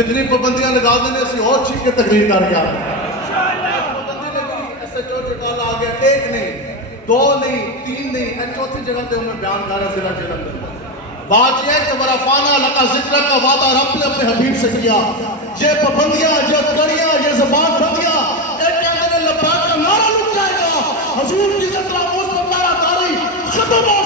جتنی پابندیاں لگا دینے اسی اور چیز کے تقریر کر گیا پابندی لگی ایس ایچ او چکالا آ گیا 1 نہیں 2 نہیں 3 نہیں اے چوتھی جگہ تے ہمیں بیان کر رہے ضلع جلندھر بات یہ ہے کہ ورفانہ لقا ذکر کا وعدہ رب نے اپنے حبیب سے کیا یہ پابندیاں یہ کڑیاں یہ زبان بندیاں ایک اندر لباک کا نعرہ لگ جائے گا حضور کی ذکر موسم اللہ تعالی ختم ہو